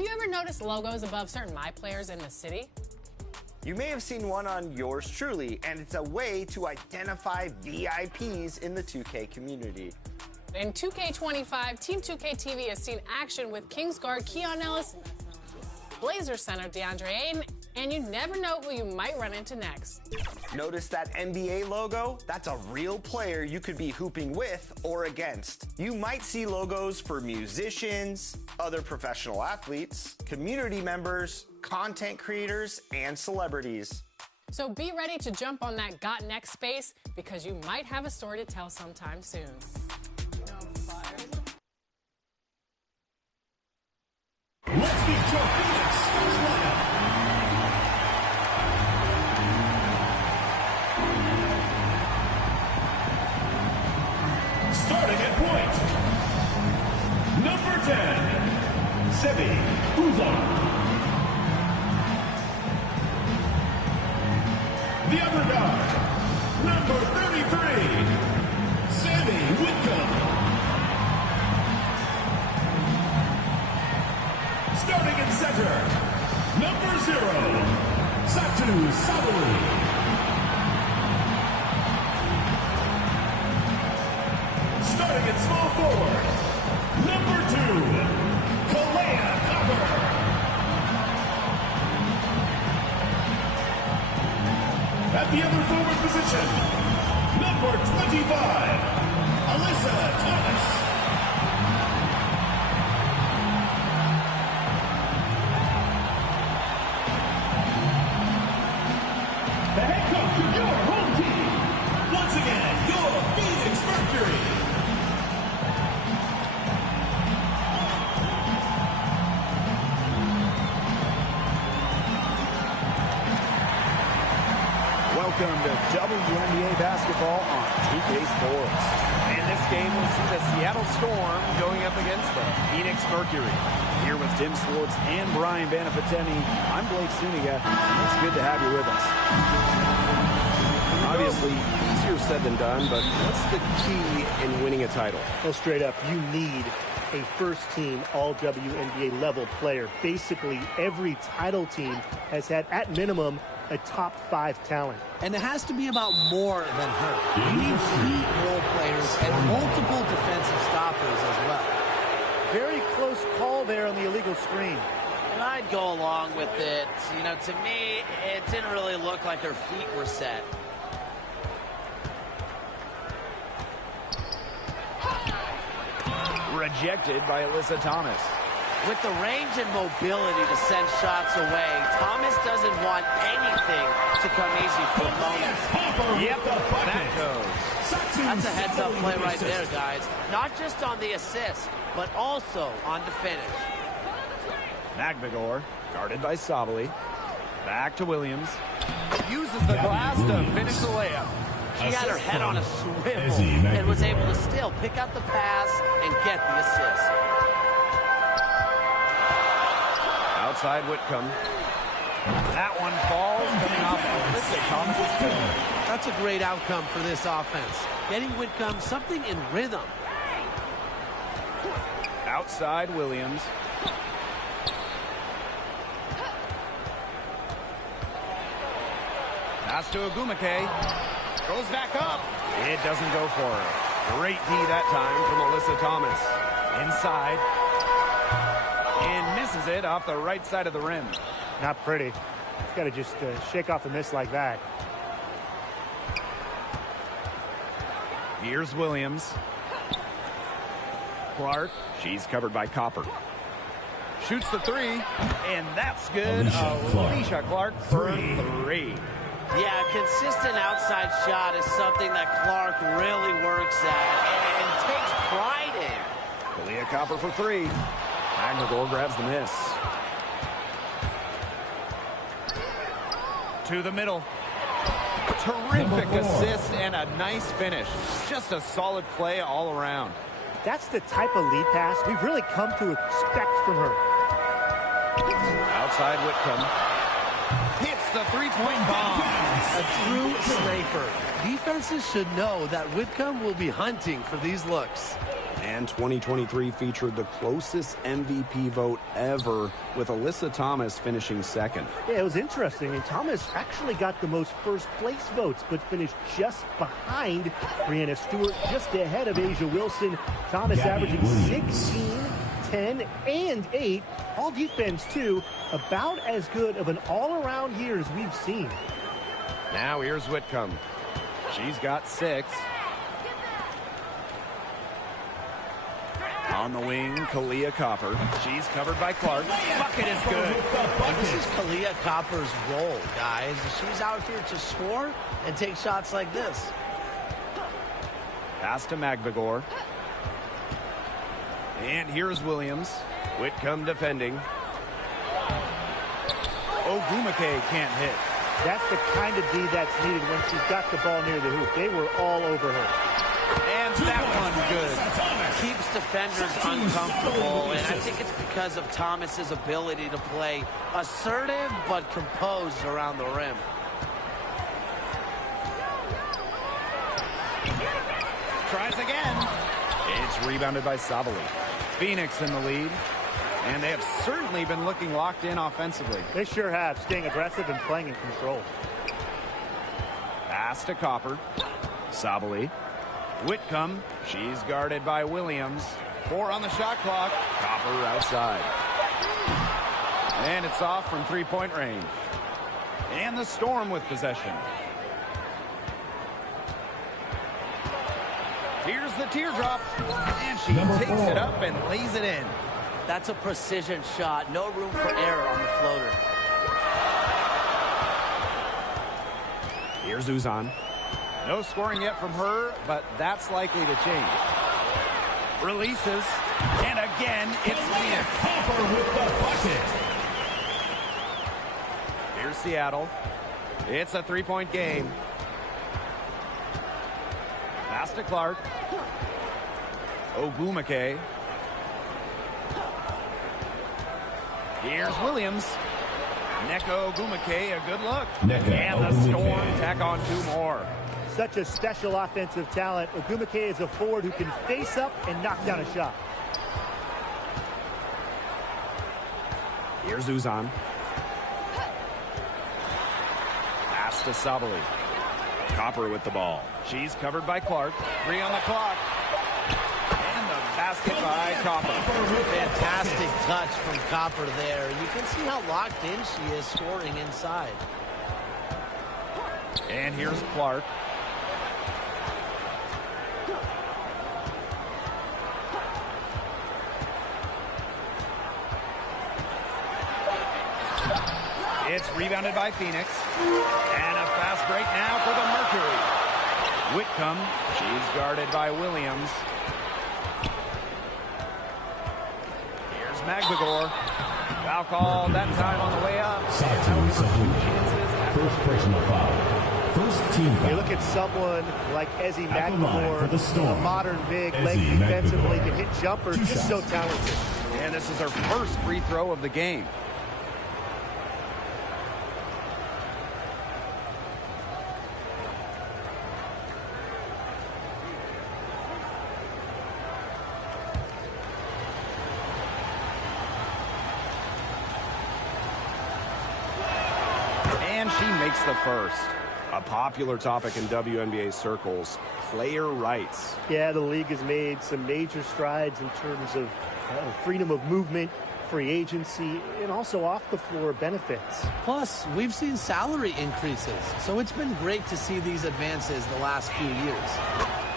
Have you ever noticed logos above certain My Players in the city? You may have seen one on yours truly, and it's a way to identify VIPs in the 2K community. In 2K25, Team 2K TV has seen action with Kingsguard Keon Ellis, Blazer center DeAndre Ayton, and you never know who you might run into next. Notice that NBA logo? That's a real player you could be hooping with or against. You might see logos for musicians, other professional athletes, community members, content creators, and celebrities. So be ready to jump on that Got Next space because you might have a story to tell sometime soon. Let's meet your Phoenix lineup. Starting at point, number 10, Sebi Uzan. The other guard, number 33, Sammy Whitcomb. Starting in center, number 0, Satu Sabali. Starting at small forward, number 2, Kalea Copper. At the other forward position, number 25, Alyssa Thomas. The head coach of your home team, once again, your Phoenix Mercury. Welcome to Wnba basketball on 2K Sports. And this game will see the Seattle Storm going up against the Phoenix Mercury. Here with Tim Swartz and Brian Banafiteni, I'm Blake Zuniga. It's good to have you with us. Obviously, easier said than done, but what's the key in winning a title? Well, straight up, you need a first-team all-WNBA level player. Basically, every title team has had, at minimum, a top 5 talent. And it has to be about more than her. You need key role players and multiple defensive stoppers as well. Very close call there on the illegal screen. And I'd go along with it. You know, to me, it didn't really look like her feet were set. Rejected by Alyssa Thomas. With the range and mobility to send shots away, Thomas doesn't want anything to come easy for opponents. Yep, that goes. That's a heads-up play right there, guys. Not just on the assist, but also on the finish. Magbagor, guarded by Sabali. Back to Williams. Uses the glass to finish the layup. She had her head on a swivel and was able to still pick out the pass and get the assist. Outside Whitcomb. That one falls, coming off Alyssa Thomas's toe. That's a great outcome for this offense. Getting Whitcomb something in rhythm. Outside Williams. Pass to Ogumake. Goes back up. It doesn't go for her. Great D that time from Alyssa Thomas. Inside. And misses it off the right side of the rim. Not pretty. He's got to just shake off a miss like that. Here's Williams. Clark. She's covered by Copper. Shoots the 3. And that's good. Alicia Clark for 3. Yeah, a consistent outside shot is something that Clark really works at and takes pride in. Kalia Copper for 3. Magnagor grabs the miss. To the middle. Terrific assist and a nice finish. Just a solid play all around. That's the type of lead pass we've really come to expect from her. Outside Whitcomb. Hits the three-point bomb. A true sniper. Defenses should know that Whitcomb will be hunting for these looks. And 2023 featured the closest MVP vote ever, with Alyssa Thomas finishing second. Yeah, it was interesting. I mean, Thomas actually got the most first-place votes, but finished just behind Brianna Stewart, just ahead of Asia Wilson. Thomas averaging 16, 10, and 8. All defense, too. About as good of an all-around year as we've seen. Now here's Whitcomb. She's got 6. On the wing, Kalia Copper. She's covered by Clark. Bucket is good. And this is Kalia Copper's role, guys. She's out here to score and take shots like this. Pass to Magbagor. And here's Williams. Whitcomb defending. Wnba can't hit. That's the kind of D that's needed when she's got the ball near the hoop. They were all over her. And that one good. Keeps defenders uncomfortable, and I think it's because of Thomas's ability to play assertive but composed around the rim. Tries again. It's rebounded by Sabali. Phoenix in the lead, and they have certainly been looking locked in offensively. They sure have, staying aggressive and playing in control. Pass to Copper. Sabali. Whitcomb. She's guarded by Williams. 4 on the shot clock. Copper outside. And it's off from three-point range. And the Storm with possession. Here's the teardrop. And she takes it up and lays it in. That's a precision shot. No room for error on the floater. Here's Uzan. No scoring yet from her, but that's likely to change. Releases, and again, it's Phoenix. Copper with the bucket. Here's Seattle. It's a three-point game. Pass to Clark. Wnba. Here's Williams. Neko Wnba, a good look. And the Storm tack on 2 more. Such a special offensive talent. Wnba is a forward who can face up and knock down a shot. Here's Uzan. Pass to Sabali. Copper with the ball. She's covered by Clark. 3 on the clock. And the basket by Copper. Fantastic touch from Copper there. You can see how locked in she is scoring inside. And here's Clark. It's rebounded by Phoenix. And a fast break now for the Mercury. Whitcomb, she's guarded by Williams. Here's Magbagor. Foul call that time on the way up. Side team substitution. First personal foul. First team foul. You look at someone like Ezi At the line for the Magbagor, Storm. a modern big, leg Ezi defensively, Magbagor. can hit jumpers, 2 just so shots. talented. And this is her first free throw of the game. And she makes the first. A popular topic in WNBA circles, player rights. Yeah, the league has made some major strides in terms of freedom of movement, free agency, and also off-the-floor benefits. Plus, we've seen salary increases, so it's been great to see these advances the last few years.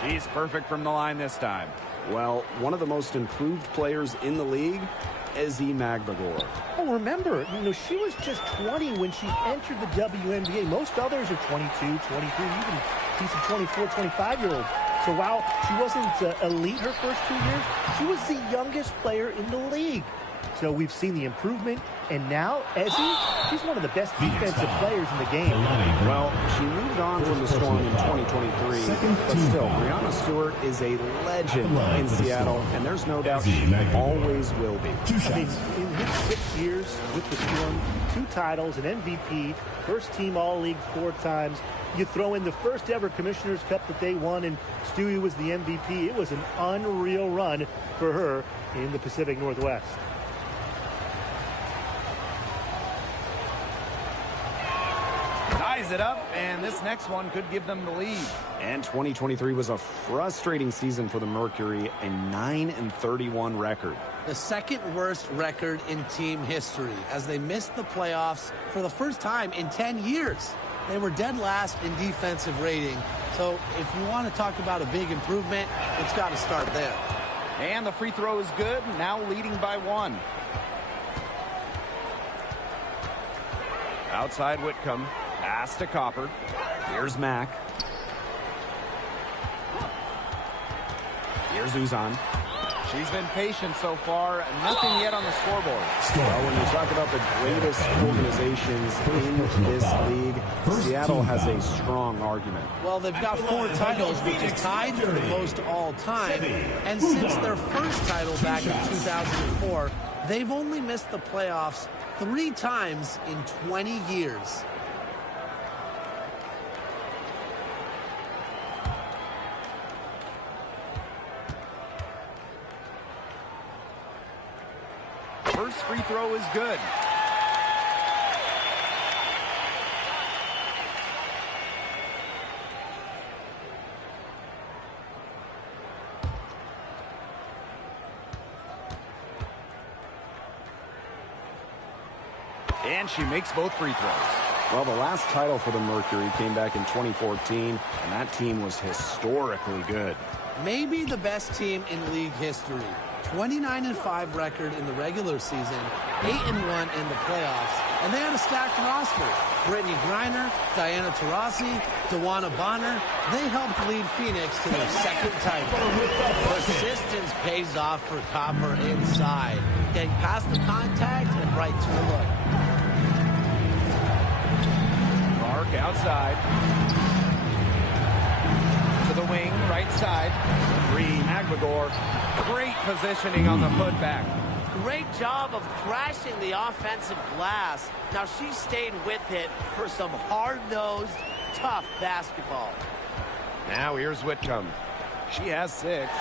She's perfect from the line this time. Well, one of the most improved players in the league, Ezi Magbagor. Oh, remember, she was just 20 when she entered the WNBA. Most others are 22, 23, even see some 24, 25-year-olds. So while she wasn't elite her first 2 years, she was the youngest player in the league. So we've seen the improvement, and now Ezi, she's one of the best defensive players in the game. Well, she moved on from the Storm in 2023, but still, Brianna Stewart is a legend in Seattle, and there's no doubt she always will be. I mean, in his 6 years with the Storm, 2 titles, an MVP, first team All-League 4 times. You throw in the first ever Commissioner's Cup that they won, and Stewie was the MVP. It was an unreal run for her in the Pacific Northwest. Ties it up, and this next one could give them the lead. And 2023 was a frustrating season for the Mercury, a 9-31 record. The second worst record in team history as they missed the playoffs for the first time in 10 years. They were dead last in defensive rating. So if you want to talk about a big improvement, it's got to start there. And the free throw is good, now leading by 1. Outside Whitcomb, pass to Copper. Here's Mack. Here's Uzan. She's been patient so far. Nothing yet on the scoreboard. Well, when you talk about the greatest organizations in this league, Seattle has a strong argument. Well, they've got 4 titles, which is tied for the most all time. And since their first title back in 2004, they've only missed the playoffs 3 times in 20 years. First free throw is good. And she makes both free throws. Well, the last title for the Mercury came back in 2014, and that team was historically good. Maybe the best team in league history. 29-5 record in the regular season, 8-1 in the playoffs, and they had a stacked roster. Brittany Griner, Diana Taurasi, Wnba, they helped lead Phoenix to their second title. Persistence pays off for Copper inside, getting past the contact and right to the look. Mark outside. To the wing, right side. Free Magbagor. Great positioning on the putback. Great job of crashing the offensive glass. Now she stayed with it for some hard-nosed, tough basketball. Now here's Whitcomb. She has 6.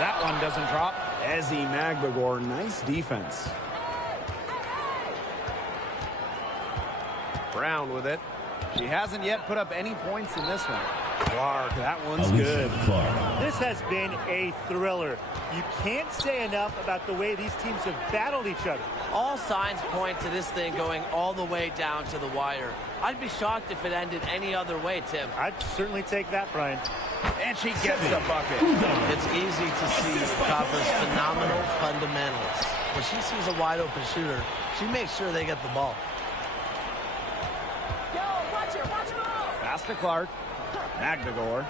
That one doesn't drop. Ezzy Magbagor, nice defense. Brown with it. She hasn't yet put up any points in this one. Clark, that one's good. This has been a thriller. You can't say enough about the way these teams have battled each other. All signs point to this thing going all the way down to the wire. I'd be shocked if it ended any other way, Tim. I'd certainly take that, Brian. And she gets the bucket. It's easy to see Copper's phenomenal fundamentals. When she sees a wide open shooter, she makes sure they get the ball. Pass to Clark. Magbagor.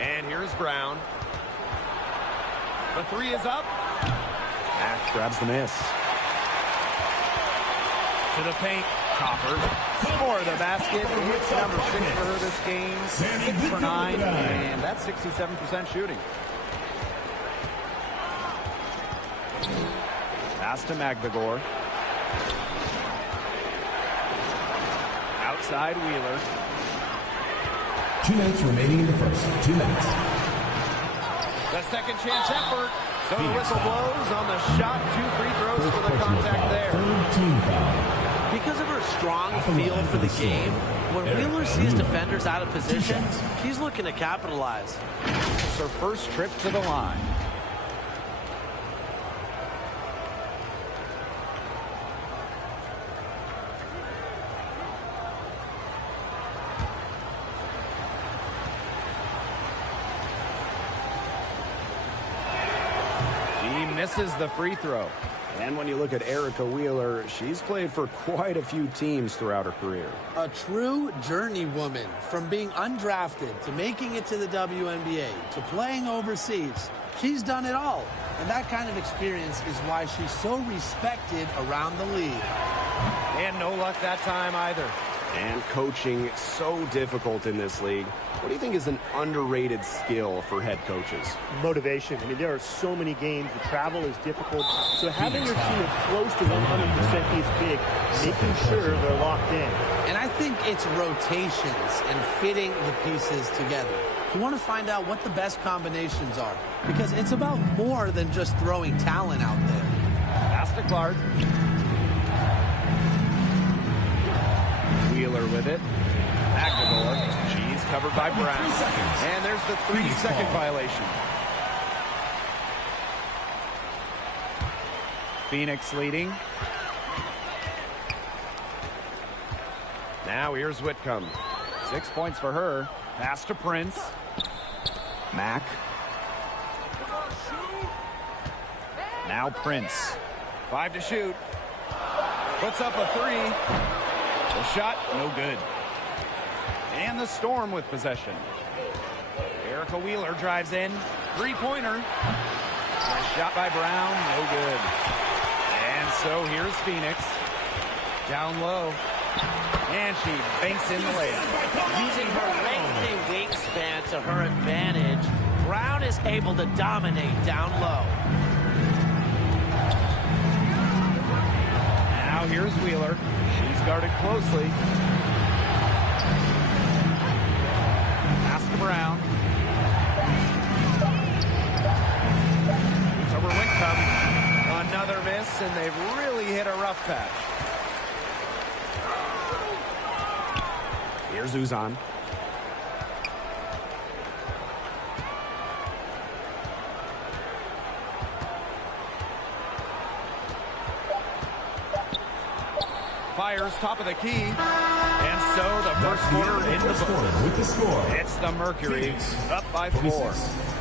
And here's Brown. The 3 is up. Mack grabs the miss. To the paint. Copper for the basket. It's number 6 for her this game. 6 for 9. And that's 67% shooting. Pass to Magbagor. Outside Wheeler. 2 minutes remaining in the first. 2 minutes. The second chance effort. So the whistle blows on the shot. 2 free throws for the contact there. Because of her strong feel for the game, when Wheeler sees defenders out of position, she's looking to capitalize. It's her first trip to the line. Misses the free throw. And when you look at Erica Wheeler, she's played for quite a few teams throughout her career. A true journeywoman, from being undrafted to making it to the WNBA to playing overseas. She's done it all. And that kind of experience is why she's so respected around the league. And no luck that time either. And coaching so difficult in this league. What do you think is an underrated skill for head coaches? Motivation. I mean, there are so many games. The travel is difficult. So having your team at close to 100% is big, making sure they're locked in. And I think it's rotations and fitting the pieces together. You want to find out what the best combinations are, because it's about more than just throwing talent out there. Pass to Clark. Wheeler with it. Aguilar. She's covered by Brown. And there's the 3-second violation. Phoenix leading. Now here's Whitcomb. 6 points for her. Pass to Prince. Mack. Now Prince. 5 to shoot. Puts up a 3. The shot, no good. And the Storm with possession. Erica Wheeler drives in. 3-pointer. Shot by Brown, no good. And so here's Phoenix. Down low. And she banks in the layup. Using her lengthy wingspan to her advantage, Brown is able to dominate down low. Now here's Wheeler. She's guarded closely. Pass to Brown. It's over Whitcomb. Another miss, and they've really hit a rough patch. Here's Uzan. Fires top of the key. And so the first quarter in the books. With the score. It's the Mercury up by 4.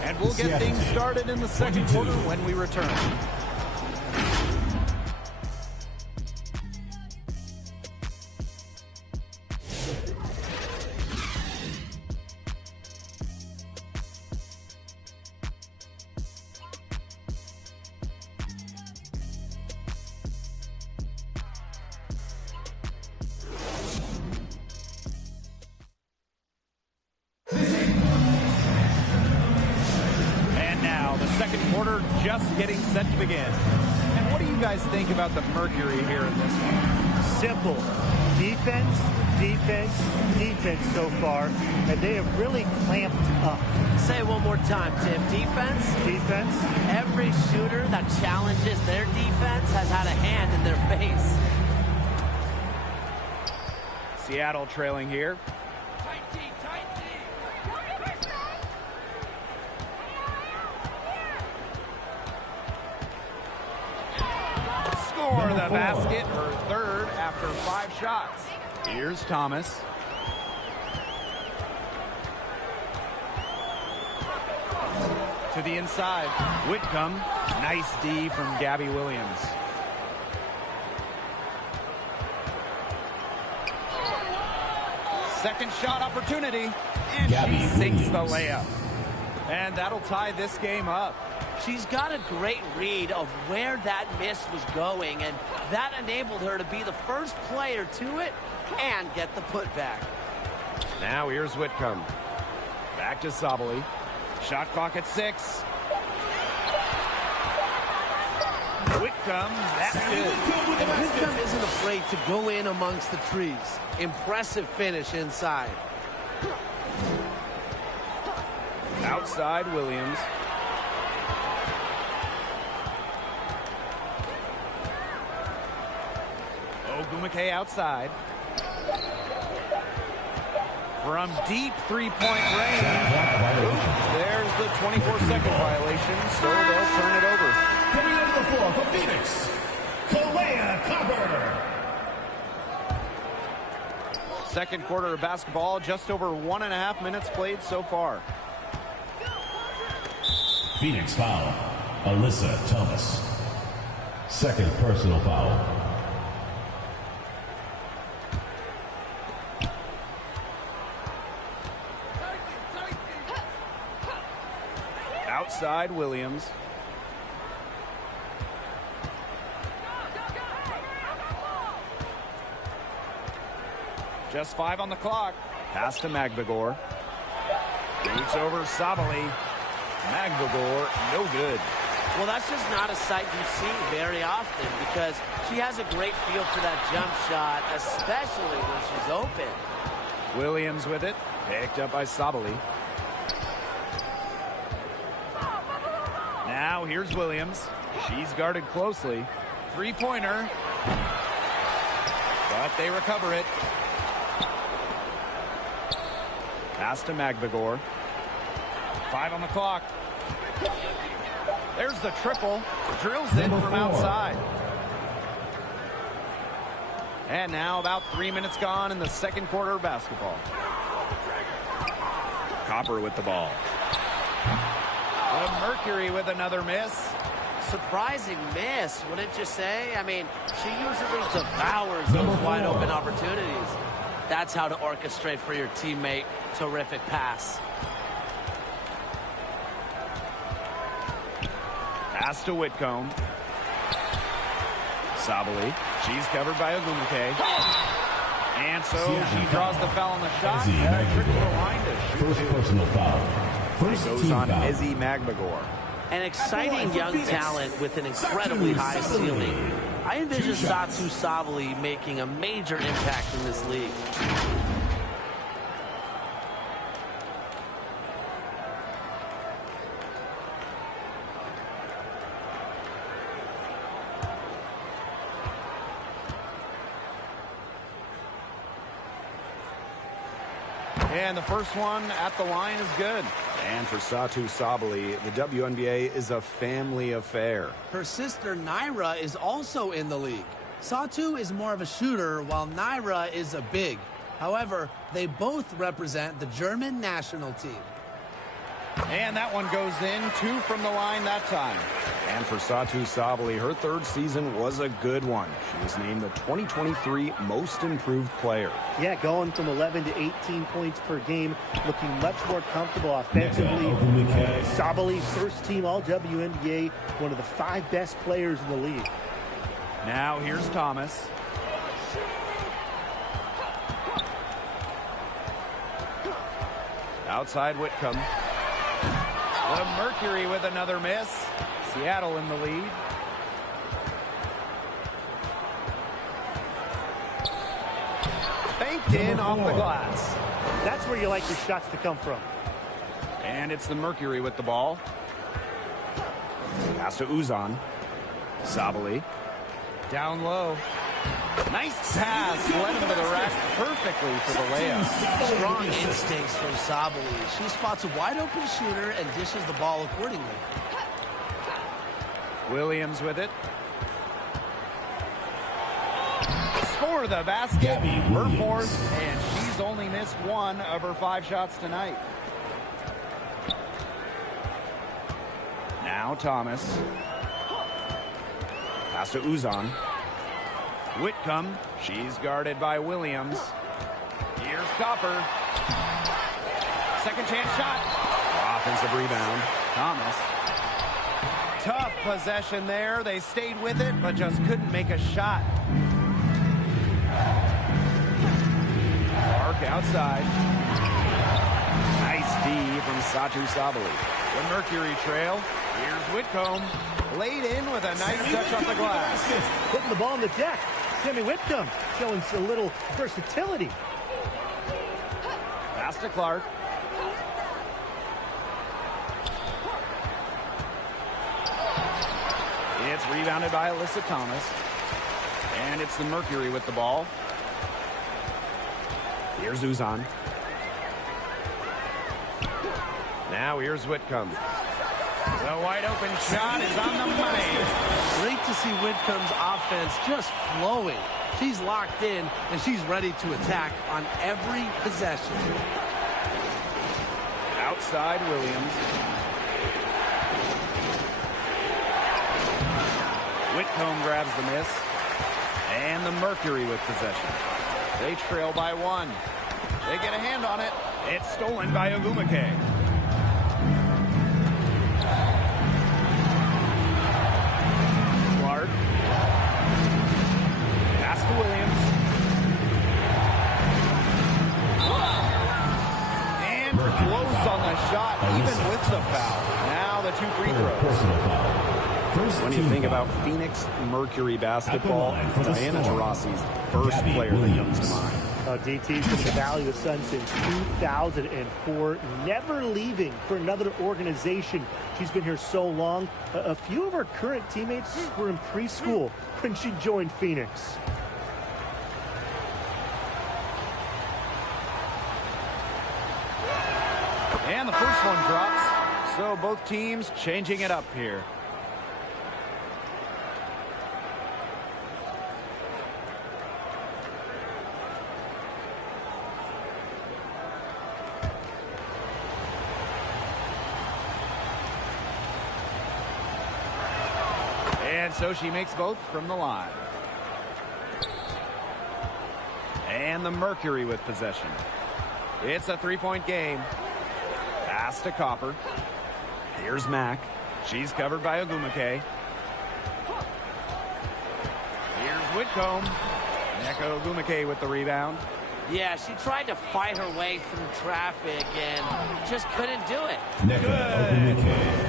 And we'll get things started in the second quarter when we return. Just getting set to begin. And what do you guys think about the Mercury here in this one? Simple. Defense, defense, defense so far, and they have really clamped up. Say it one more time, Tim. Defense? Defense. Every shooter that challenges their defense has had a hand in their face. Seattle trailing here. For the basket, her third after 5 shots. Here's Thomas. To the inside. Whitcomb. Nice D from Gabby Williams. Second shot opportunity. And she sinks the layup. And that'll tie this game up. She's got a great read of where that miss was going, and that enabled her to be the first player to it and get the putback. Now here's Whitcomb. Back to Sabali. Shot clock at 6. Whitcomb, that's good. And Whitcomb isn't afraid to go in amongst the trees. Impressive finish inside. Outside Williams. Wnba outside. From deep 3-point range. There's the 24-second violation, so they'll turn it over. Coming into the floor for Phoenix, Kalea Copper. Second quarter of basketball, just over 1.5 minutes played so far. Phoenix foul, Alyssa Thomas. Second personal foul. Outside Williams. Just 5 on the clock. Pass to Magbagor. Shoots over Sabali. Magbagor, no good. Well, that's just not a sight you see very often because she has a great feel for that jump shot, especially when she's open. Williams with it. Picked up by Sabali. Now here's Williams. She's guarded closely. Three-pointer. But they recover it. Pass to Magbagor. 5 on the clock. There's the triple. Drills it from outside. And now about 3 minutes gone in the second quarter of basketball. Copper with the ball. The Mercury with another miss. Surprising miss, wouldn't you say? I mean, she usually devours those wide open opportunities. That's how to orchestrate for your teammate. Terrific pass. Pass to Whitcomb. Sabali. She's covered by Ogumake. And so she draws the foul on the shot. Trick to the line to shoot. First personal foul. It goes on Ezi Magbagor. An exciting young talent with an incredibly high ceiling. I envision Satu Sabali making a major impact in this league. And the first one at the line is good. And for Satu Sabali, the WNBA is a family affair. Her sister Naira is also in the league. Satu is more of a shooter while Naira is a big. However, they both represent the German national team. And that one goes in, 2 from the line that time. And for Satu Sabali, her third season was a good one. She was named the 2023 Most Improved Player. Yeah, going from 11 to 18 points per game, looking much more comfortable offensively. Sabali, first team All-WNBA, one of the 5 best players in the league. Now here's Thomas. Outside Whitcomb. The Mercury with another miss. Seattle in the lead. Faked in off the glass. That's where you like your shots to come from. And it's the Mercury with the ball. Pass to Uzan. Sabali. Down low. Nice pass. Led him to the rack perfectly for the layup. Strong instincts from Sabali. She spots a wide open shooter and dishes the ball accordingly. Williams with it. Score the basket. Her fourth, and she's only missed 1 of her 5 shots tonight. Now Thomas. Pass to Uzan. Whitcomb. She's guarded by Williams. Here's Copper. Second chance shot. Offensive rebound. Thomas. Tough possession there. They stayed with it, but just couldn't make a shot. Mark outside. Nice D from Satu Sabali. The Mercury trail. Here's Whitcomb. Laid in with a nice touch off the glass. Putting the ball on the deck. Sammy Whitcomb showing a little versatility. Pass to Clark. It's rebounded by Alyssa Thomas. And it's the Mercury with the ball. Here's Uzan. Now here's Whitcomb. The wide open shot is on the money. Great to see Whitcomb's offense just flowing. She's locked in, and she's ready to attack on every possession. Outside Williams. Whitcomb grabs the miss. And the Mercury with possession. They trail by 1. They get a hand on it. It's stolen by Ogumake. Clark. Pass to Williams. free throws. When you think about Phoenix Mercury basketball, Diana Taurasi's first player that comes to mind. DT's been in the Valley of the Sun since 2004, never leaving for another organization. She's been here so long. A few of her current teammates were in preschool when she joined Phoenix. And the first one drops. So both teams changing it up here. And so she makes both from the line. And the Mercury with possession. It's a three-point game. Pass to Copper. Here's Mack. She's covered by Wnba. Here's Whitcomb. Neko Wnba with the rebound. Yeah, she tried to fight her way through traffic and just couldn't do it.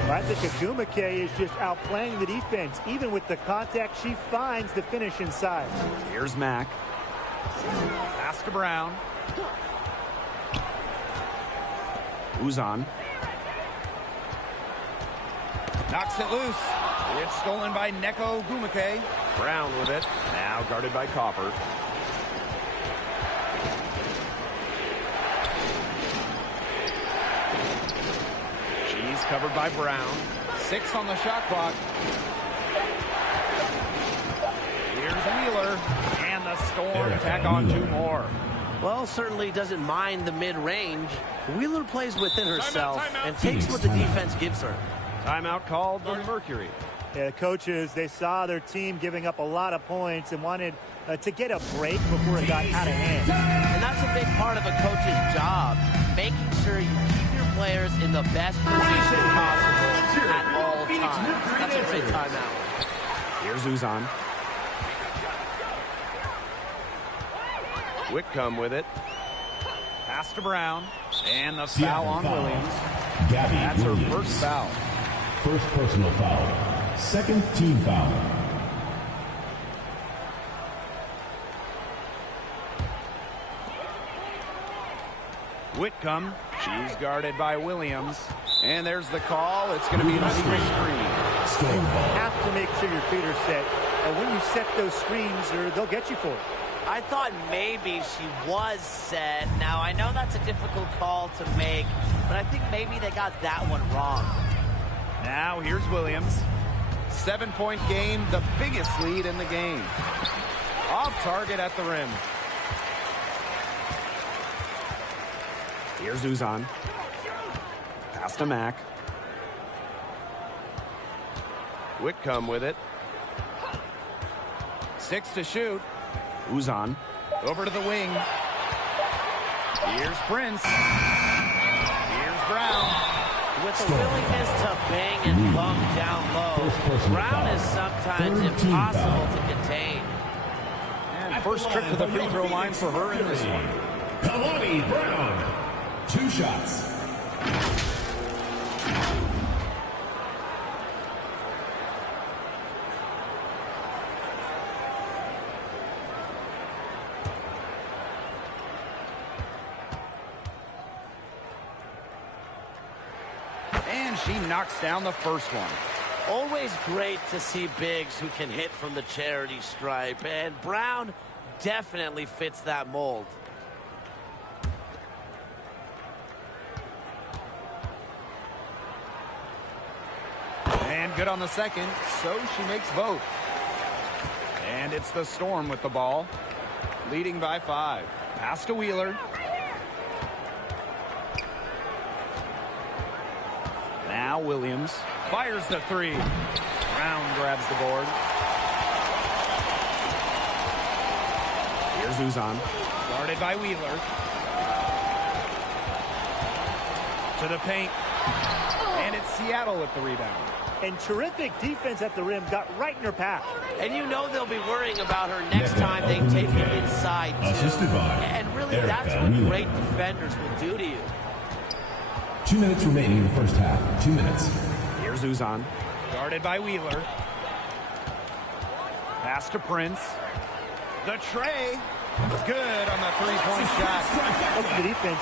I think Wnba is just outplaying the defense. Even with the contact, she finds the finish inside. Here's Mack. Pass to Brown. Uzan. Knocks it loose. It's stolen by Neko Wnba. Brown with it. Now guarded by Copper. She's covered by Brown. 6 on the shot clock. Here's Wheeler. And the Storm tack on 2 more. Well, certainly doesn't mind the mid-range. Wheeler plays within herself and takes what the defense gives her. Timeout called by Mercury. Yeah, the coaches, they saw their team giving up a lot of points and wanted to get a break before it got out of hand. And that's a big part of a coach's job, making sure you keep your players in the best position possible at all times. That's a great timeout. Here's Uzan. Whitcomb with it. Pass to Brown. And the foul on Williams. That's her first foul. First personal foul. Second team foul. Whitcomb. She's guarded by Williams. And there's the call. It's going to be an illegal screen. You have to make sure your feet are set. And when you set those screens, they'll get you for it. I thought maybe she was set. Now, I know that's a difficult call to make, but I think maybe they got that one wrong. Now, here's Williams. 7-point game, the biggest lead in the game. Off target at the rim. Here's Uzan. Pass to Mack. Whitcomb with it. 6 to shoot. Uzan over to the wing. Here's Prince. Here's Brown. With the willingness to bang and bump down low, Brown is sometimes impossible to contain. And first trip to the free throw line for her in this one. Kalani Brown. 2 shots. And she knocks down the first one. Always great to see bigs who can hit from the charity stripe, and Brown definitely fits that mold. And good on the second, so she makes both. And it's the Storm with the ball, leading by 5. Pass to Wheeler. Now Williams fires the 3. Brown grabs the board. Here's Uzan. Guarded by Wheeler. To the paint. And it's Seattle with the rebound. And terrific defense at the rim got right in her path. And you know they'll be worrying about her next time they take it inside, too. And really, that's what great defenders will do to you. 2 minutes remaining in the first half. 2 minutes. Here's Here's Uzan. Guarded by Wheeler. Pass to Prince. The tray. Good on the three-point shot. Look at the defense.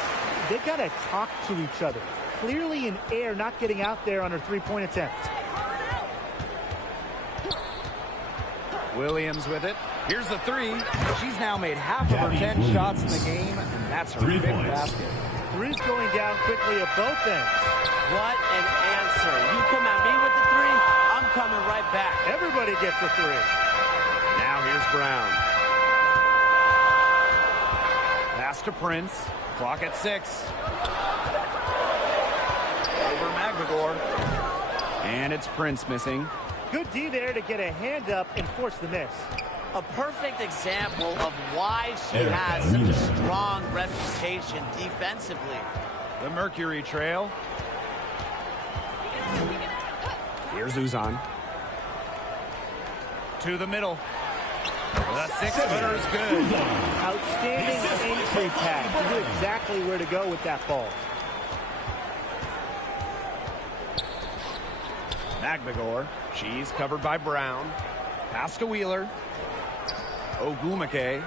They got to talk to each other. Clearly in air, not getting out there on her three-point attempt. Williams with it. Here's the three. She's now made half of her 10 shots in the game, and that's her 5th basket. Three's going down quickly at both ends. What an answer. You come at me with the three, I'm coming right back. Everybody gets a three. Now here's Brown. Pass to Prince. Clock at 6. Over McGregor. And it's Prince missing. Good D there to get a hand up and force the miss. A perfect example of why she has such a strong reputation defensively. The Mercury trail. Here's Uzan. To the middle. The 6-footer is good. Outstanding entry pass. She knew exactly where to go with that ball. McGregor. She's covered by Brown. Pass to Wheeler. Wnba.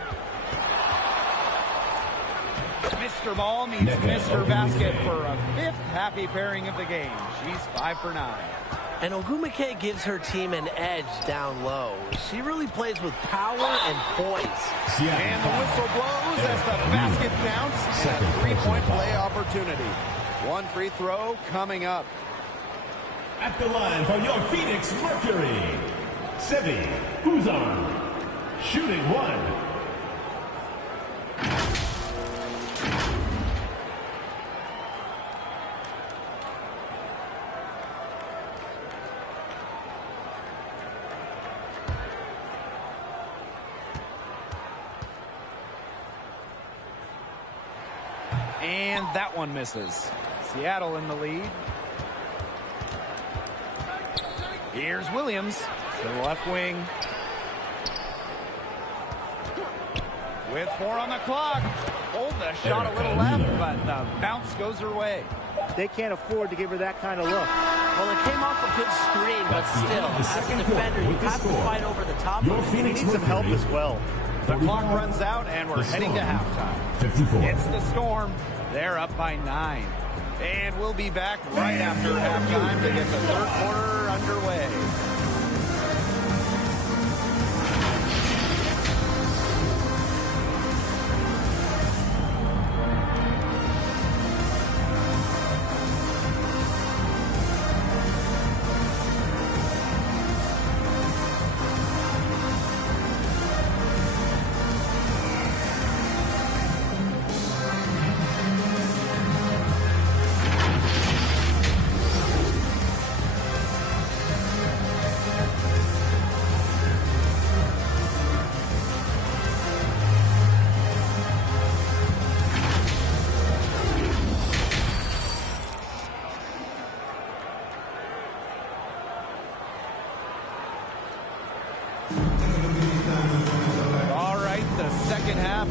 Mr. Ball meets Mr. Basket for a 5th happy pairing of the game. She's 5 for 9. And Wnba gives her team an edge down low. She really plays with power and poise. And the whistle blows as the basket counts and a 3-point play opportunity. One free throw coming up. At the line for your Phoenix Mercury, Sevi Uzan. Shooting 1. And that one misses. Seattle in the lead. Here's Williams to the left wing. With 4 on the clock. Hold the shot a little left, but the bounce goes her way. They can't afford to give her that kind of look. Well, it came off a good screen, but still, as a defender, you have to fight over the top of it. She needs some help as well. The clock runs out, and we're heading to halftime. 54. It's the Storm. They're up by 9. And we'll be back right after halftime to get the 3rd quarter underway.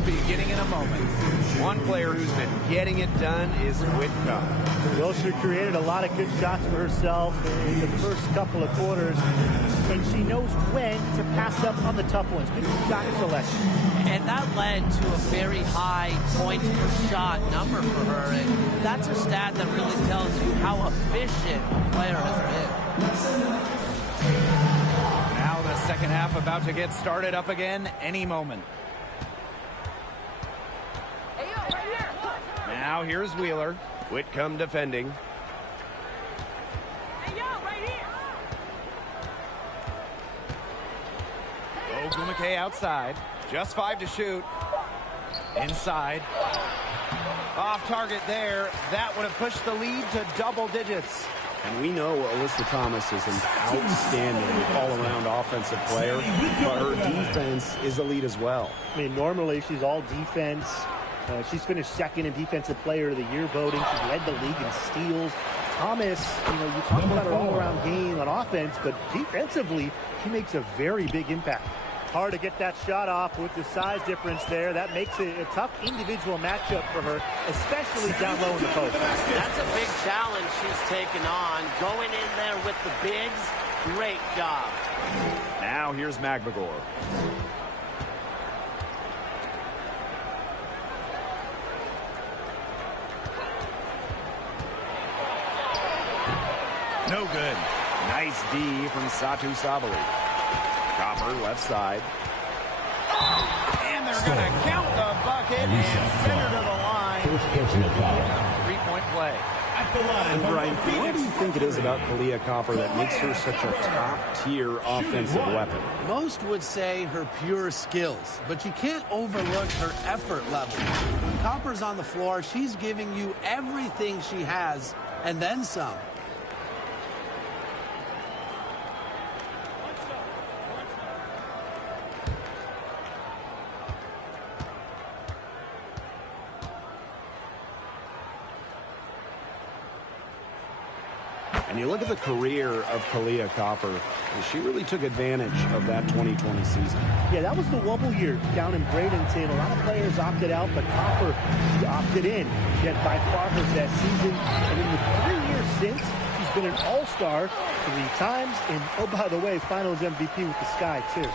Beginning in a moment. One player who's been getting it done is Wnba. Well, she created a lot of good shots for herself in the first couple of quarters, and she knows when to pass up on the tough ones. Good shot selection. And that led to a very high points per shot number for her, and that's a stat that really tells you how efficient the player has been. Now the second half about to get started up again any moment. Now here's Wheeler. Whitcomb defending. Wnba outside. Just 5 to shoot. Inside. Off target there. That would have pushed the lead to double digits. And we know Alyssa Thomas is an outstanding all-around offensive player, but her defense is elite as well. I mean, normally she's all defense. She's finished 2nd in Defensive Player of the Year voting. She's led the league in steals. Thomas, you talk about her all-around game on offense, but defensively, she makes a very big impact. hard to get that shot off with the size difference there. That makes it a tough individual matchup for her, especially down low in the post. That's a big challenge she's taken on. Going in there with the bigs, great job. Now here's Magbagor. No good. Nice D from Satu Sabali. Copper left side. And they're going to count the bucket and send her to the line. Three-point play. And Brian, what do you think it is about Kahleah Copper that makes her such a top-tier offensive weapon? Most would say her pure skills, but you can't overlook her effort level. When Copper's on the floor, she's giving you everything she has and then some. And you look at the career of Kahleah Copper, and she really took advantage of that 2020 season. Yeah, that was the Wnba year down in Bradenton. A lot of players opted out, but Copper, she opted in. She had by far her best season. And in the 3 years since, she's been an all-star 3 times. And, oh, by the way, Finals MVP with the Sky, too.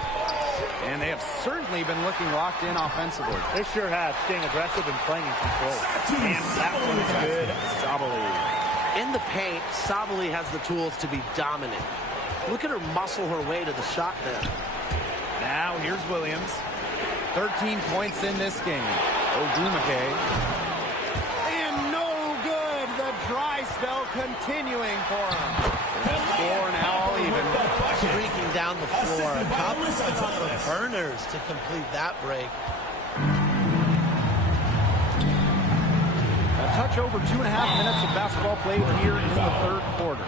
And they have certainly been looking locked in offensively. They sure have, staying aggressive and playing in control. And that one's good. Sabali. In the paint, Sabali has the tools to be dominant. Look at her muscle her way to the shot there. Now here's Williams. 13 points in this game. Wnba. And no good. The dry spell continuing for him. The score now all even. Streaking down the floor. Copper's on the burners to complete that break. Touch over 2.5 minutes of basketball played here in the third quarter.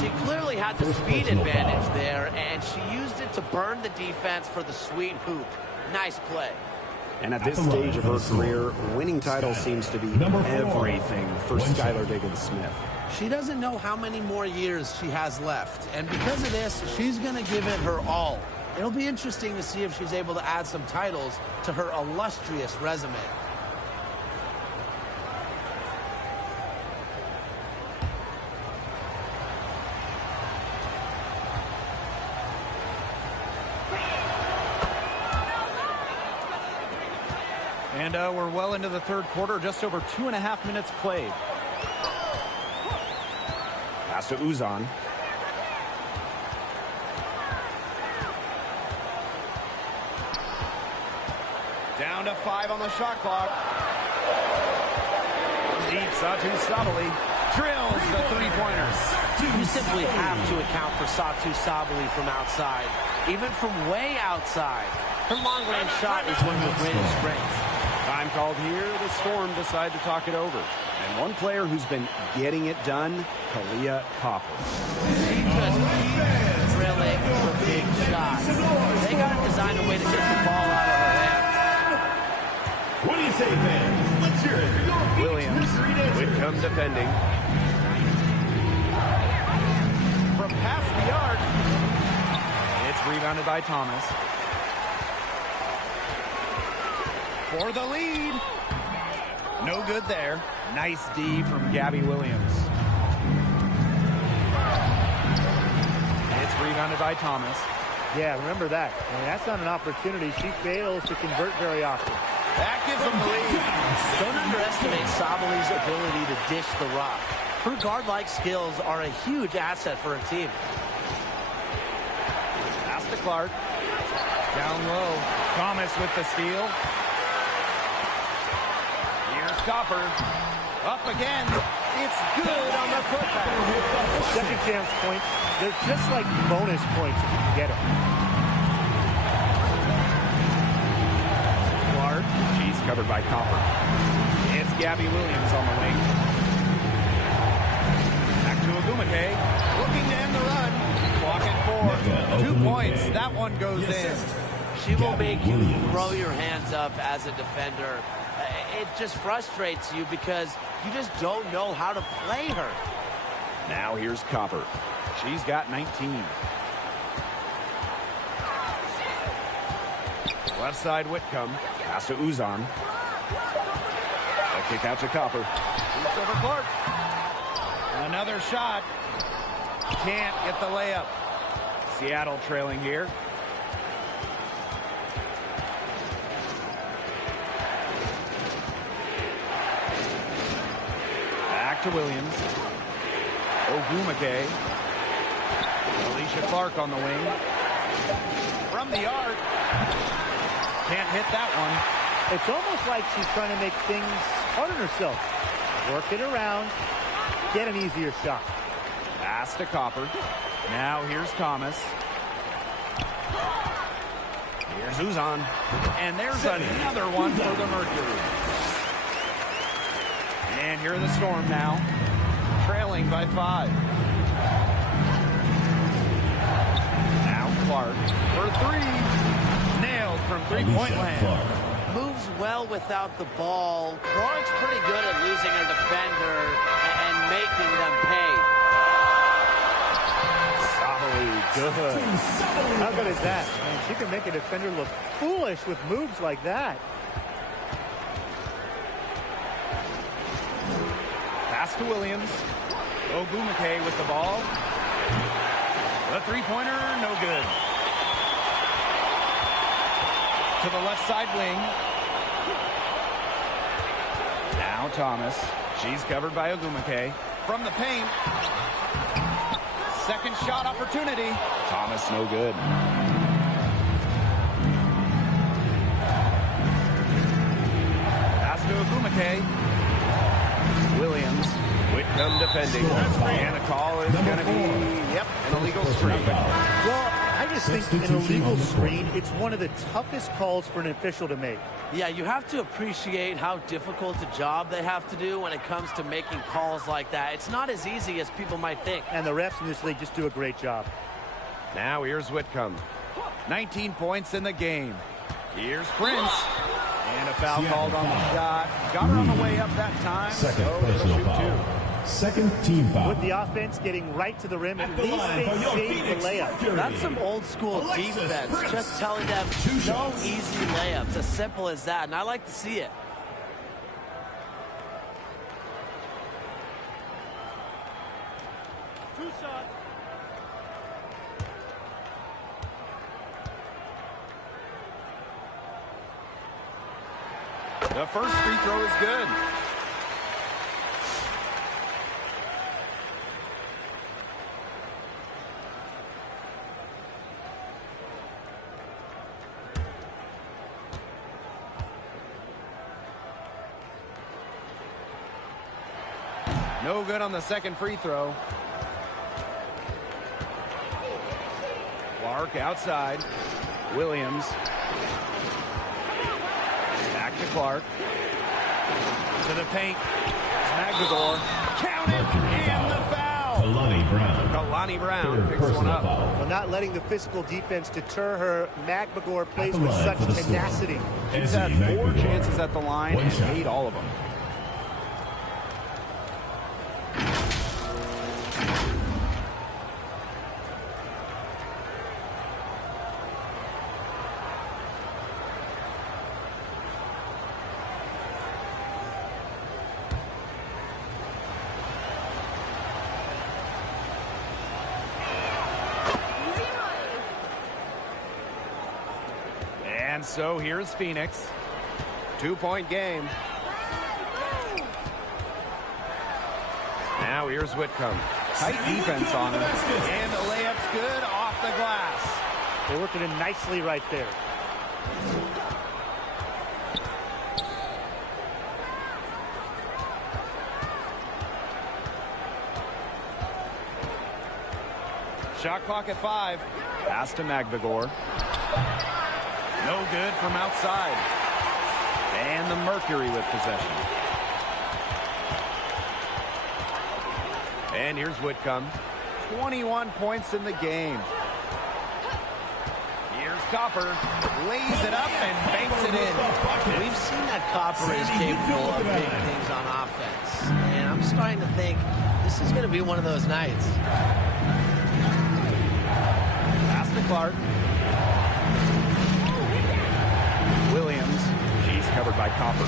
She clearly had the speed advantage there, and she used it to burn the defense for the sweet hoop. Nice play. And at this stage of her career, winning titles seems to be everything for Skylar Diggins-Smith. She doesn't know how many more years she has left, and because of this, she's going to give it her all. It'll be interesting to see if she's able to add some titles to her illustrious resume. And we're well into the third quarter, just over 2.5 minutes played. Pass to Uzan. Down to 5 on the shot clock. Deep, Satu Sabali drills the three-pointers. You simply have to account for Satu Sabali from outside, even from way outside. Her long-range shot is one of her greatest strengths. Time called here. The Storm decide to talk it over. And one player who's been getting it done, Kahleah Copper. She just keeps drilling the big shots. They got to design a way to get the ball out of her hands. What do you say, fans? Let's hear it. Williams, Whitcomb defending. From past the arc. It's rebounded by Thomas. For the lead. No good there. Nice D from Gabby Williams. It's rebounded by Thomas. Yeah, remember that. I mean, that's not an opportunity. She fails to convert very often. That gives them the lead. Don't underestimate Sabali's ability to dish the rock. Her guard-like skills are a huge asset for her team. Pass to Clark. Down low. Thomas with the steal. Here's Copper. Up again. It's good on the putback. Second chance points, they're just like bonus points if you can get them. Clark. She's covered by Copper. It's Gabby Williams on the wing. Back to Wnba. Looking to end the run. Clock at 4. 2 points. That one goes in. She will make you throw your hands up as a defender. It just frustrates you because you just don't know how to play her. Now here's Copper. She's got 19. Left side Whitcomb. Pass to Uzan. A kick out to Copper. Shoots over Clark. Another shot. Can't get the layup. Seattle trailing here. Back to Williams. Wnba. Alicia Clark on the wing. From the arc. Can't hit that one. It's almost like she's trying to make things hard on herself. Work it around. Get an easier shot. Pass to Copper. Now here's Thomas. Here's Uzan. And there's another one for the Mercury. And here are the Storm now. Trailing by 5. Now Clark for 3. Nailed from three-point land. Moves well without the ball. Clark's pretty good at losing her defender and making them pay. Good. How good is that? Man, she can make a defender look foolish with moves like that. Pass to Williams. Wnba with the ball. The three-pointer, no good. To the left side wing. Now Thomas. She's covered by Wnba. From the paint. Second shot opportunity. Thomas, no good. Pass to Wnba. Williams. Whitcomb defending. And the call is going to be, an illegal screen. Well, I just think an illegal screen, it's one of the toughest calls for an official to make. Yeah, you have to appreciate how difficult a job they have to do when it comes to making calls like that. It's not as easy as people might think. And the refs in this league just do a great job. Now here's Whitcomb. 19 points in the game. Here's Prince. And a foul called on the shot. Got her on the way up that time. Second so personal shoot foul. 2. Second team foul. With the offense getting right to the rim, at least they save the layup. That's some old school defense. Just telling them no easy layups. As simple as that. And I like to see it. Two shots. The first free throw is good. No good on the second free throw. Clark outside. Williams. Back to Clark. To the paint. Magdador. Count it. And the foul. Kalani Brown picks one up. Well, not letting the physical defense deter her. Magdador plays with such tenacity. She's had 4 chances at the line and made all of them. And so here's Phoenix. 2-point game. Now here's Whitcomb. Tight defense on her. And the layup's good off the glass. They're working in nicely right there. Shot clock at 5. Pass to Magdador. No good from outside. And the Mercury with possession. And here's Whitcomb. 21 points in the game. Here's Copper. Lays it up and banks it in. We've seen that Copper is capable of big things on offense. And I'm starting to think this is going to be one of those nights. Pass to Clark. covered by Copper.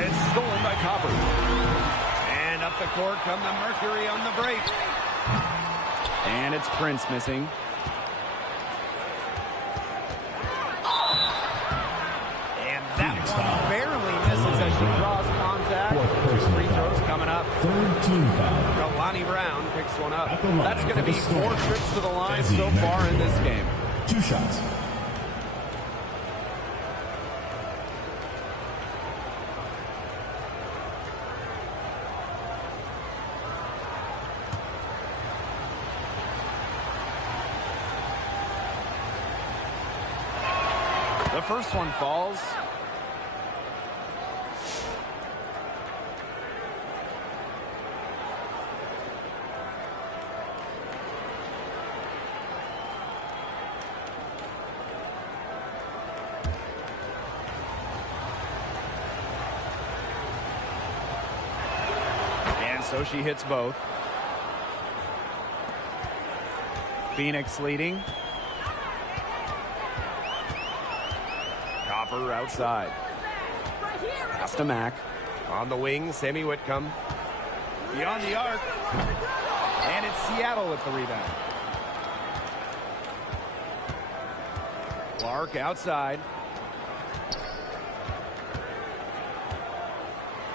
It's stolen by Copper. And up the court come the Mercury on the break. And it's Prince missing. And that one barely misses as she draws contact. 2 free throws coming up. Third team foul. Lonnie Brown picks one up. That's going to be 4 trips to the line so far in this game. 2 shots. The first one falls. And so she hits both. Phoenix leading. Copper outside. Pass to Mack. On the wing, Sammy Whitcomb. Beyond the arc. And it's Seattle with the rebound. Clark outside.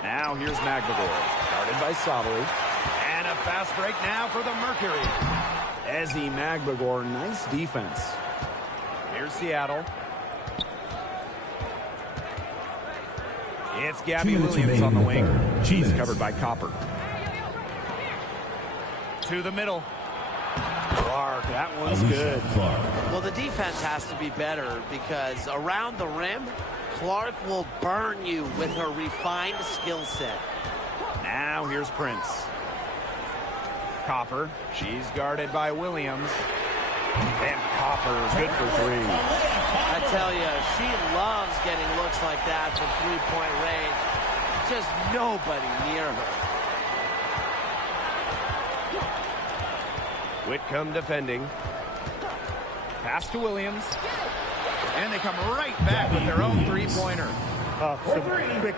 Now here's Magdagor. Guarded by Sabali. And a fast break now for the Mercury. Ezzy Magbagor, nice defense. Here's Seattle. It's Gabby Williams on the wing. She's covered by Copper. To the middle. Clark, that one's good. Well, the defense has to be better because around the rim, Clark will burn you with her refined skill set. Now here's Prince. Copper. She's guarded by Williams. And Copper's good for 3. I tell you, she loves getting looks like that from three-point range. Just nobody near her. Whitcomb defending. Pass to Williams. And they come right back with their own three-pointer. Some quick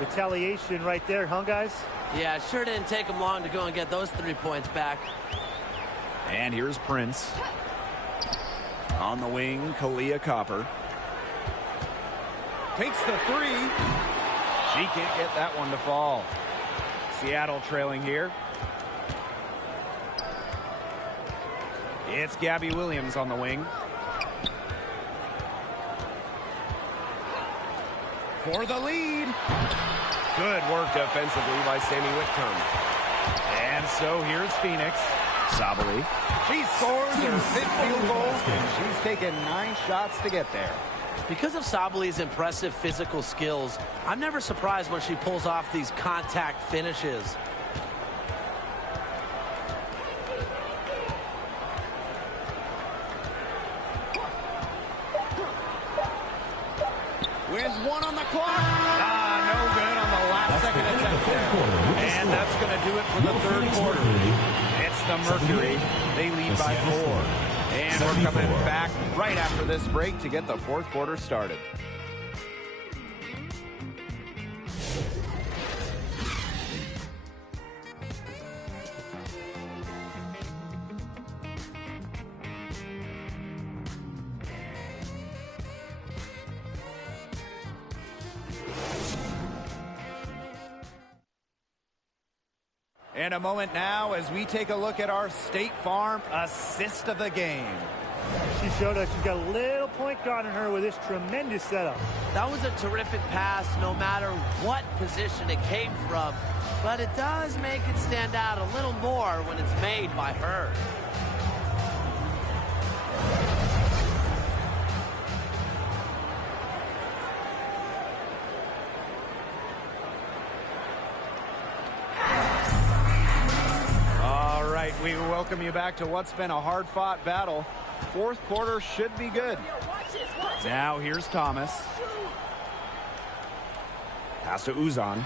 retaliation right there, huh, guys? Yeah, it sure didn't take them long to go and get those 3 points back. And here's Prince. On the wing, Kalia Copper. Takes the 3. She can't get that one to fall. Seattle trailing here. It's Gabby Williams on the wing. For the lead. Good work defensively by Sammy Whitcomb. And so here's Phoenix. Sabali. She scores her 5th field goal, and she's taken 9 shots to get there. Because of Sabali's impressive physical skills, I'm never surprised when she pulls off these contact finishes. With 1 on the clock. No good on the last second attempt there. And that's going to do it for the 3rd quarter. It's the Mercury. They lead by 4. And we're coming back right after this break to get the 4th quarter started. And a moment now as we take a look at our State Farm assist of the game. She showed us she's got a little point guard in her with this tremendous setup. That was a terrific pass no matter what position it came from. But it does make it stand out a little more when it's made by her. We welcome you back to what's been a hard-fought battle. 4th quarter should be good. Now here's Thomas. Pass to Uzan.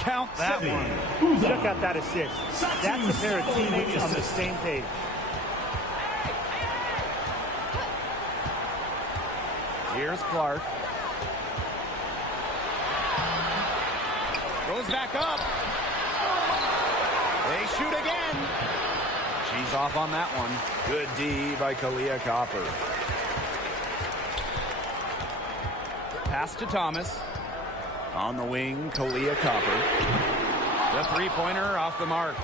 Count that one. Check out that assist. That's a pair of teammates on the same page. Here's Clark. Goes back up. They shoot again. She's off on that one. Good D by Kalia Copper. Pass to Thomas. On the wing, Kalia Copper. The three-pointer off the mark.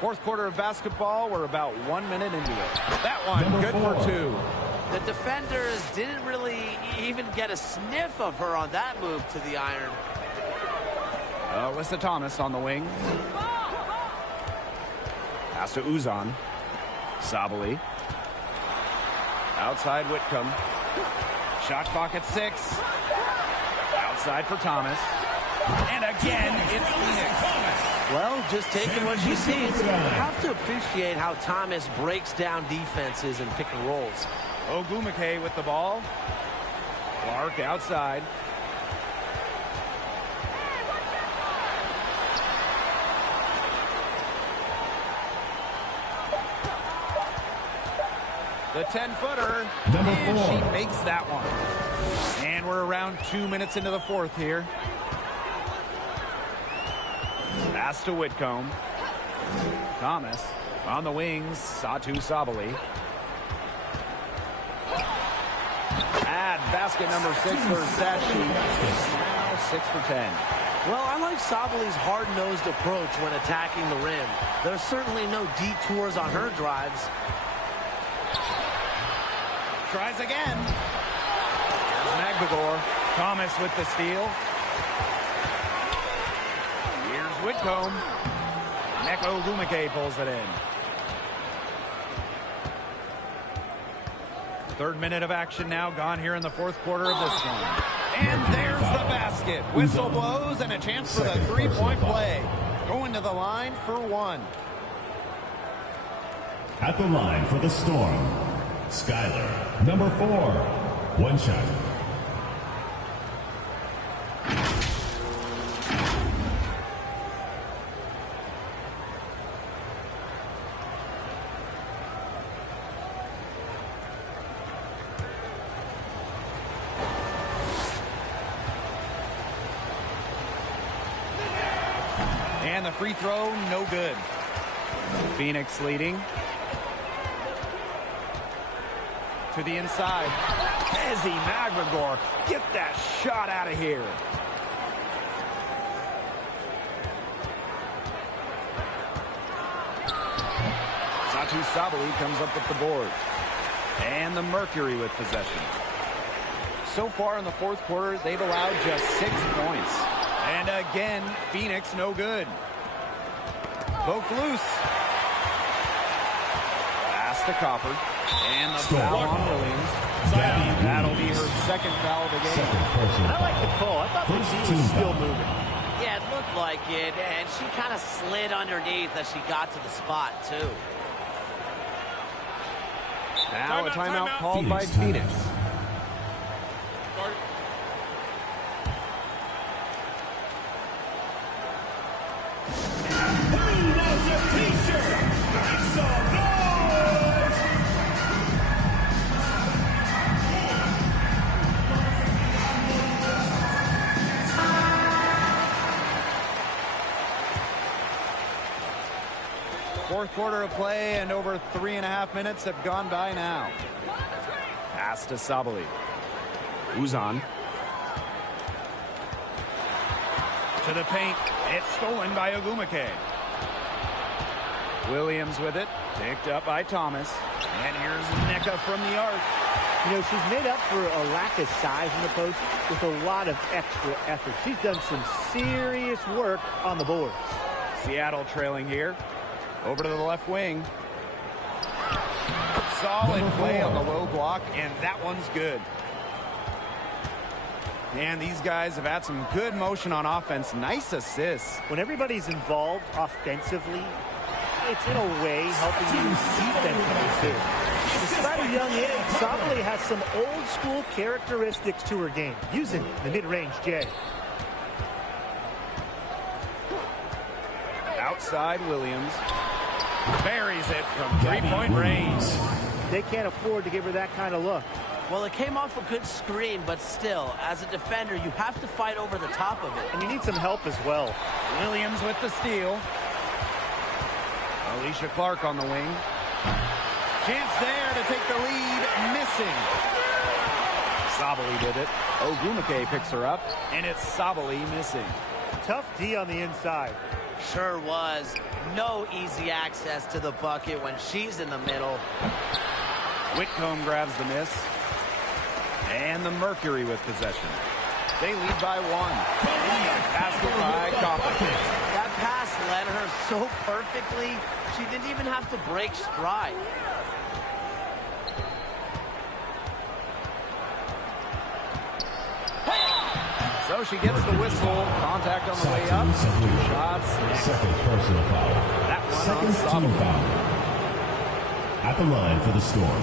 Fourth quarter of basketball. We're about 1 minute into it. That one, good for 2. The defenders didn't really even get a sniff of her on that move to the iron. Alyssa Thomas on the wing. Pass to Uzan. Sabali. Outside Whitcomb. Shot clock at 6. Outside for Thomas. And again, it's Phoenix. Well, just taking what she sees. You have to appreciate how Thomas breaks down defenses and pick and rolls. Ogwumike with the ball. Clark outside. The 10-footer. And she makes that one. And we're around 2 minutes into the fourth here. Pass to Whitcomb. Thomas on the wings. Satu Sabali. Add basket number 6 for Sachi. Now 6 for 10. Well, I like Sabali's hard-nosed approach when attacking the rim. There's certainly no detours on her drives. Tries again. Here's Magbagor. Thomas with the steal. Here's Whitcomb. Neko Ogwumike pulls it in. Third minute of action now gone here in the fourth quarter of this one. And there's the basket. Whistle blows and a chance for the three-point play. Going to the line for 1. At the line for the Storm, Skylar, number 4. 1 shot. And the free throw, no good. Phoenix leading. To the inside. Izzy Magbagor, get that shot out of here. Satu Sabali comes up with the board. And the Mercury with possession. So far in the fourth quarter, they've allowed just 6 points. And again, Phoenix no good. Poke loose. Pass to Copper. And the foul on Williams. That'll be her second foul of the game. I like the call. I thought the D was still moving. Yeah, it looked like it, and she kind of slid underneath as she got to the spot, too. Now a timeout called by Phoenix. Fourth quarter of play, and over 3.5 minutes have gone by now. Pass to Sabali. Uzan. To the paint. It's stolen by Ogwumike. Williams with it. Picked up by Thomas. And here's Nneka from the arc. You know, she's made up for a lack of size in the post with a lot of extra effort. She's done some serious work on the boards. Seattle trailing here. Over to the left wing. Solid play on the low block, and that one's good. And these guys have had some good motion on offense. Nice assists. When everybody's involved offensively, it's in a way helping you defensively too. Despite a young age, Sabali has some old school characteristics to her game, using the mid-range J. Outside Williams. Buries it from three-point range. They can't afford to give her that kind of look. Well, it came off a good screen, but still, as a defender, you have to fight over the top of it. And you need some help as well. Williams with the steal. Alicia Clark on the wing. Chance there to take the lead. Missing. Sabali did it. Wnba picks her up, and it's Sabali missing. Tough D on the inside. Sure was. No easy access to the bucket when she's in the middle. Whitcomb grabs the miss. And the Mercury with possession. They lead by 1. Basket by Copper. That pass led her so perfectly, she didn't even have to break stride. So she gets the whistle. Contact on the way up. 2 shots. Second personal foul. That one Second on team Sabali. foul. At the line for the Storm,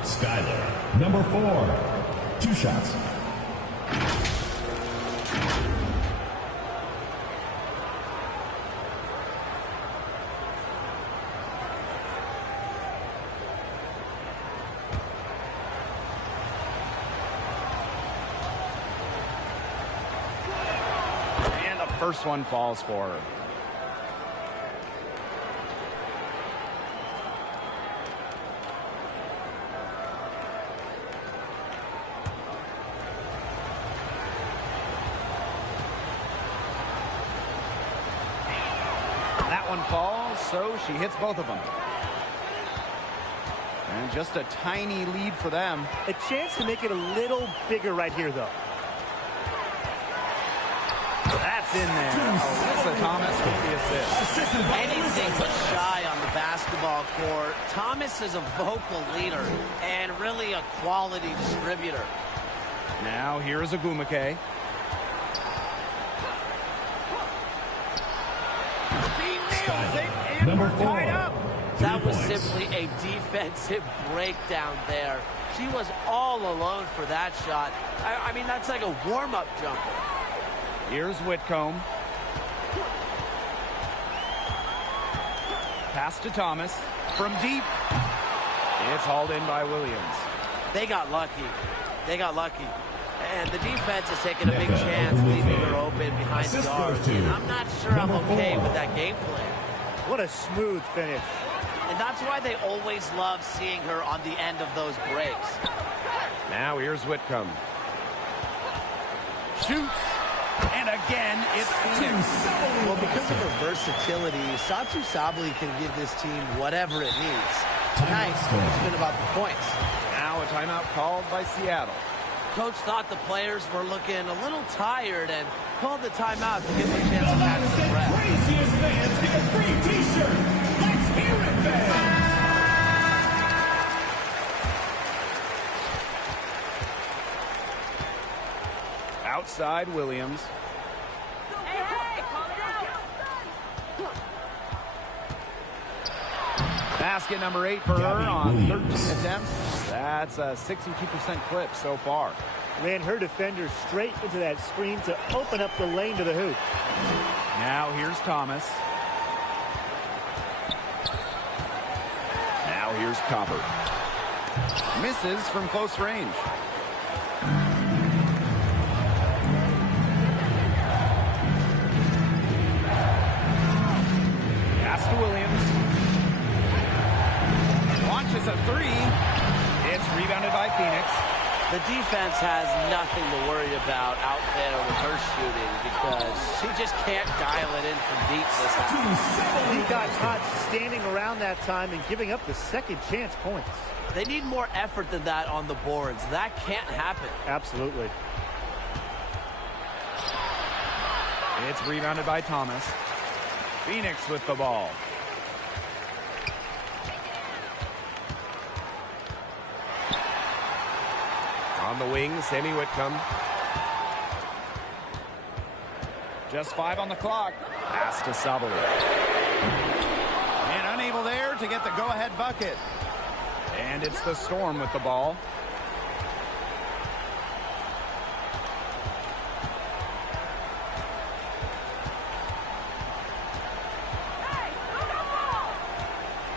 Skyler, number 4. 2 shots. And the first one falls for her. That one falls, so she hits both of them. And just a tiny lead for them. A chance to make it a little bigger right here, though. That's in there. Alyssa Thomas with the assist. Anything but shy on the basketball court. Thomas is a vocal leader and really a quality distributor. Now here's Wnba. Number 4. Tied up. That was 3 points. simply a defensive breakdown there. She was all alone for that shot. I mean, that's like a warm-up jumper. Here's Whitcomb. Pass to Thomas from deep. It's hauled in by Williams. They got lucky. They got lucky. And the defense is taking a big chance, leaving her open behind the arc. And I'm not sure I'm okay with that game plan. What a smooth finish. And that's why they always love seeing her on the end of those breaks. Now here's Whitcomb. Shoots. And again, it's Phoenix. Well, because of her versatility, Satou Sabali can give this team whatever it needs. Tonight, it's been about the points. Now a timeout called by Seattle. Coach thought the players were looking a little tired and called the timeout to give them a chance to catch their breath. Craziest fans get a free t-shirt. Let's hear it, fans. Outside Williams. Basket number 8 for her on 13 attempts. That's a 62% clip so far. Ran her defender straight into that screen to open up the lane to the hoop. Now here's Thomas. Now here's Copper. Misses from close range. Pass to Williams. Launches a 3. It's rebounded by Phoenix. The defense has nothing to worry about out there with her shooting because she just can't dial it in from deep this time. He got caught standing around that time and giving up the second chance points. They need more effort than that on the boards. That can't happen. Absolutely. It's rebounded by Thomas. Phoenix with the ball. On the wing, Sammy Whitcomb. Just 5 on the clock. Pass to Sabali. And unable there to get the go-ahead bucket. And it's the Storm with the ball.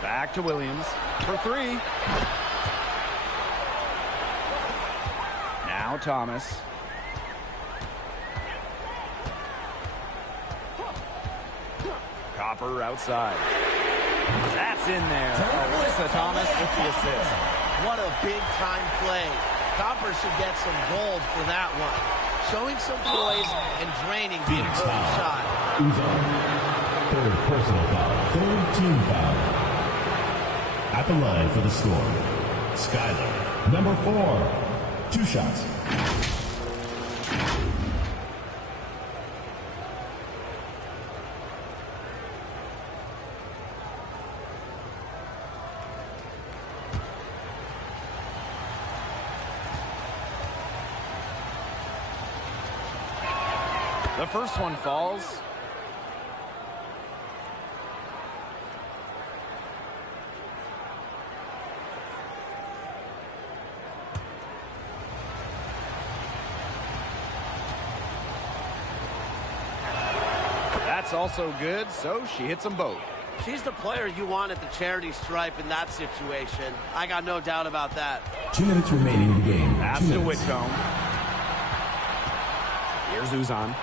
Back to Williams for 3. Now Thomas. Copper outside. That's in there. Alyssa Thomas with the assist. What a big-time play. Copper should get some gold for that one. Showing some poise and draining the important shot. Wnba. Third personal foul. Third team foul. At the line for the Storm, Skylar, number 4. 2 shots. The first one falls. That's also good, so she hits them both. She's the player you want at the charity stripe in that situation. I got no doubt about that. 2 minutes remaining in the game. Pass to Whitcomb. Here's Uzan.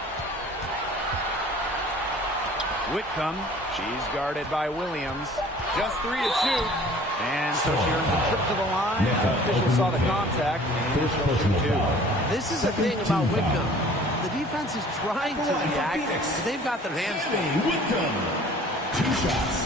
Whitcomb, she's guarded by Williams. Just 3 to shoot. And so she earns a trip to the line. Official saw the contact. And personal foul. This is the thing about Whitcomb. The defense is trying to react, but they've got their hands full. Whitcomb. 2 shots.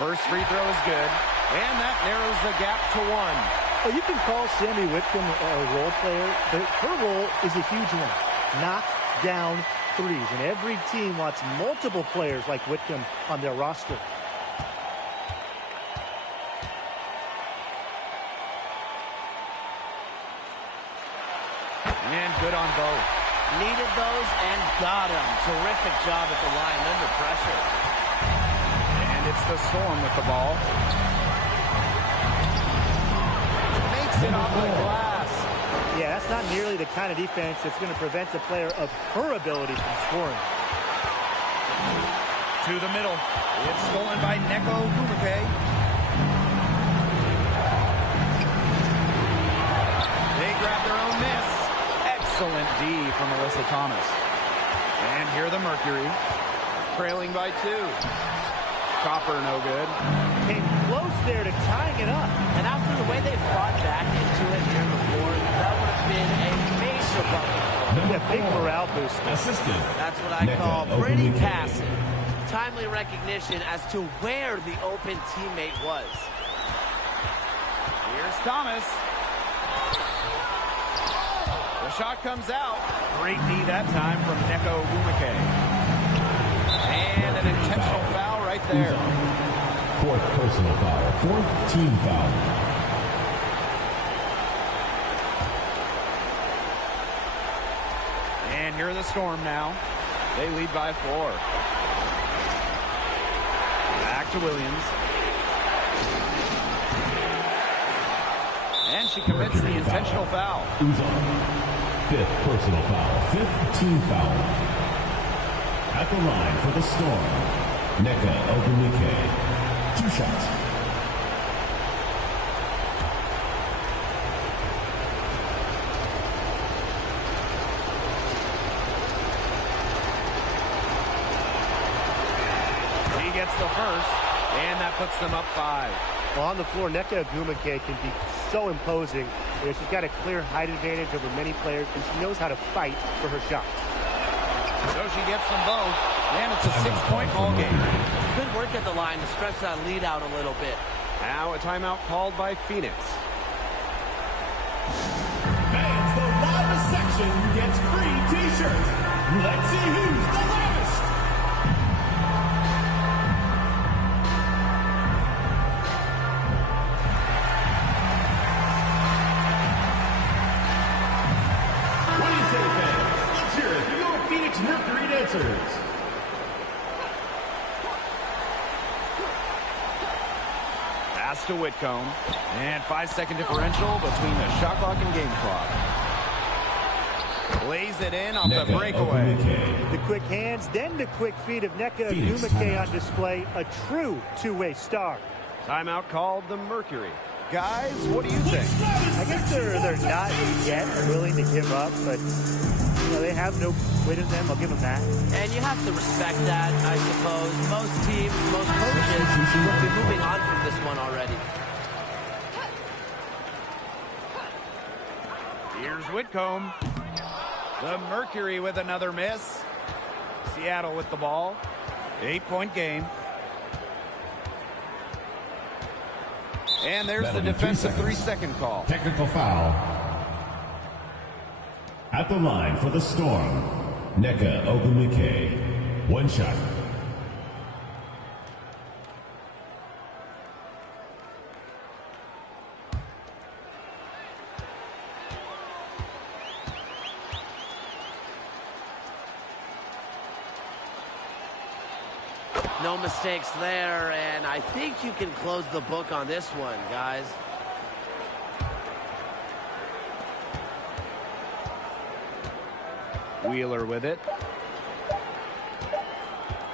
First free throw is good, and that narrows the gap to 1. Well, you can call Sammy Whitcomb a role player, but her role is a huge one. Knock down threes, and every team wants multiple players like Whitcomb on their roster. And good on both. Needed those and got them. Terrific job at the line under pressure. And it's the Storm with the ball. Makes it off the glass. Yeah, that's not nearly the kind of defense that's going to prevent a player of her ability from scoring. To the middle. It's stolen by Wnba. They grab their own miss. Excellent D from Alyssa Thomas. And here the Mercury. Trailing by 2. Copper no good. Came close there to tying it up. And after the way they fought back into it here before, that would have been a major bucket. A big morale boost. Assisted. That's what I call pretty passing. Timely recognition as to where the open teammate was. Here's Thomas. The shot comes out. Great D that time from Wnba. And an intentional foul right there. Fourth personal foul. Fourth team foul. And here are the Storm now. They lead by 4. Back to Williams. And she commits the intentional foul. Fifth personal foul. Fifth team foul. At the line for the Storm, Wnba. 2 shots. He gets the first, and that puts them up 5. Well, on the floor, Nneka Ogwumike can be so imposing. You know, she's got a clear height advantage over many players, and she knows how to fight for her shots. So she gets them both, and it's a 6-point ball game. Good work at the line to stretch that lead out a little bit. Now a timeout called by Phoenix. Fans, the loudest section gets free t-shirts. Let's see who's the loudest. What do you say, fans? Let's hear it for your Phoenix Mercury dancers. to Whitcomb. And 5-second differential between the shot clock and game clock. Lays it in off the breakaway. The quick hands, then the quick feet of Wnba on display. A true two-way star. Timeout called the Mercury. Guys, what do you think? I guess they're not yet willing to give up, but you know, they have no quit in them. I'll give them that. And you have to respect that, I suppose. Most teams, most coaches will be moving on from this one already. Here's Whitcomb. The Mercury with another miss. Seattle with the ball. 8-point game. And there's the defensive 3-second call. Technical foul. At the line for the Storm, Wnba. 1 shot. No mistakes there, and I think you can close the book on this one, guys. Wheeler with it.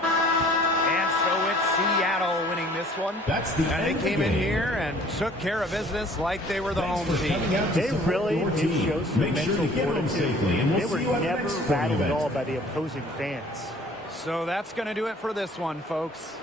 And so it's Seattle winning this one. That's the and end they came of the in game. here and took care of business like they were the home team. They really did show some Make sure mental to get home fortitude. safely, and we'll They were see you at the never next sporting rattled at event. all by the opposing fans. So that's going to do it for this one, folks.